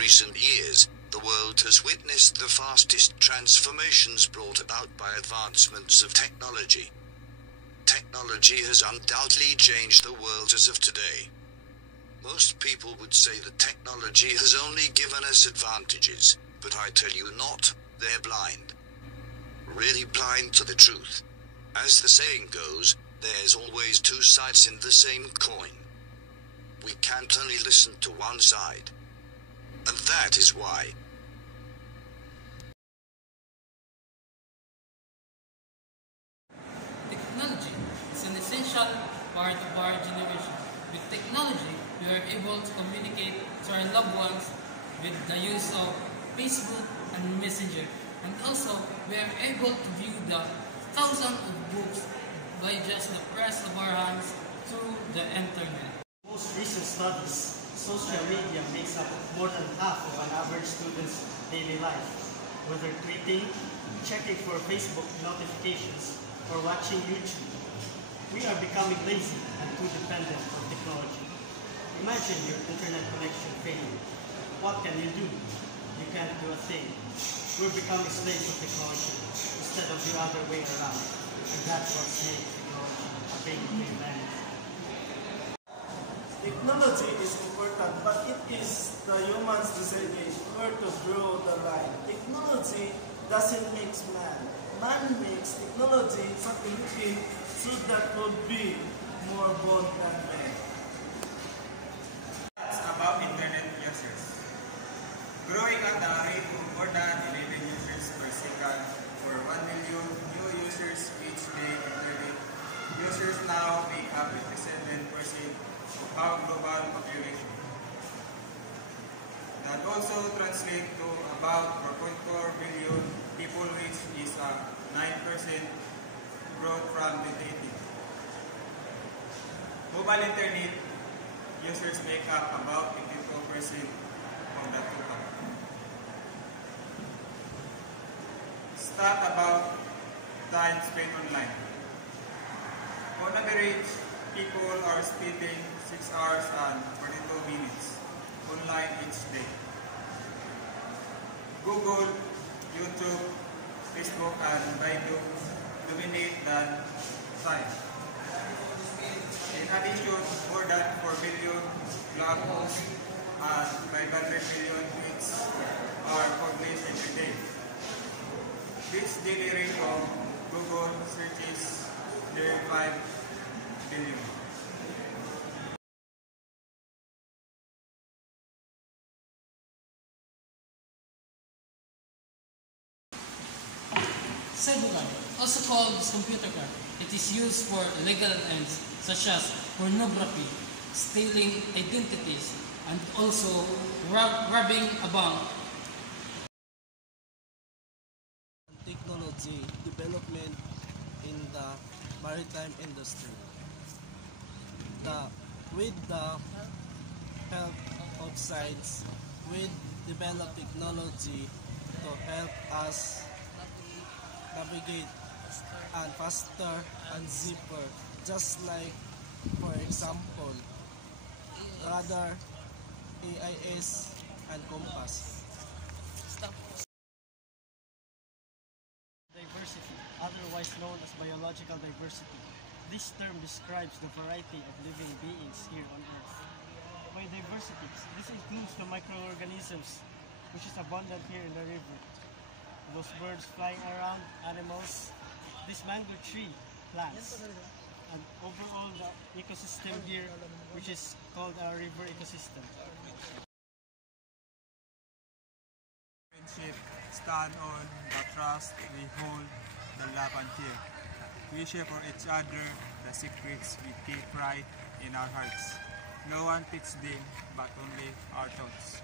recent years, the world has witnessed the fastest transformations brought about by advancements of technology. Technology has undoubtedly changed the world as of today. Most people would say that technology has only given us advantages, but I tell you not, they're blind. Really blind to the truth. As the saying goes, there's always two sides in the same coin. We can't only listen to one side. And that is why. Technology is an essential part of our generation. With technology, we are able to communicate to our loved ones with the use of Facebook and Messenger. And also, we are able to view the thousands of books by just the press of our hands through the internet. Most recent studies, social media makes up more than half of an average student's daily life. Whether tweeting, checking for Facebook notifications, or watching YouTube, we are becoming lazy and too dependent on technology. Imagine your internet connection failing. What can you do? You can't do a thing. We're becoming slaves of technology instead of the other way around. And that's what makes technology a big advantage. Technology is important, but it is the humans deciding where to draw the line. Technology doesn't make man. Man makes technology something so that would be more bond than man. That's about internet users. Growing at a rate of more than 11 users per second for 1 million new users each day, internet users now make up 57% of our global population. That also translates to about 4.4 billion people, which is a 9% growth from 2018. Mobile internet users make up about 52% of the total. Stat about time spent online. On average, people are spending 6 hours and 42 minutes online each day. Google, YouTube, Facebook, and Baidu dominate that time. In addition, more than 4 billion blog posts and 500 million tweets are published every day. This daily rate of Google searches near 5 billion. Cellular, also called computer card, it is used for illegal ends such as pornography, stealing identities, and also robbing a bank. Technology development in the maritime industry. With the help of science, we develop technology to help us navigate and faster and zipper, just like, for example, radar, AIS, and compass. Diversity, otherwise known as biological diversity. This term describes the variety of living beings here on Earth. Biodiversity, this includes the microorganisms, which is abundant here in the river. Those birds flying around, animals, this mango tree, plants, and overall the ecosystem here, which is called our river ecosystem. Friendship stand on the trust we hold, the love and care. We share for each other the secrets we keep right in our hearts. No one teaches them, but only our thoughts.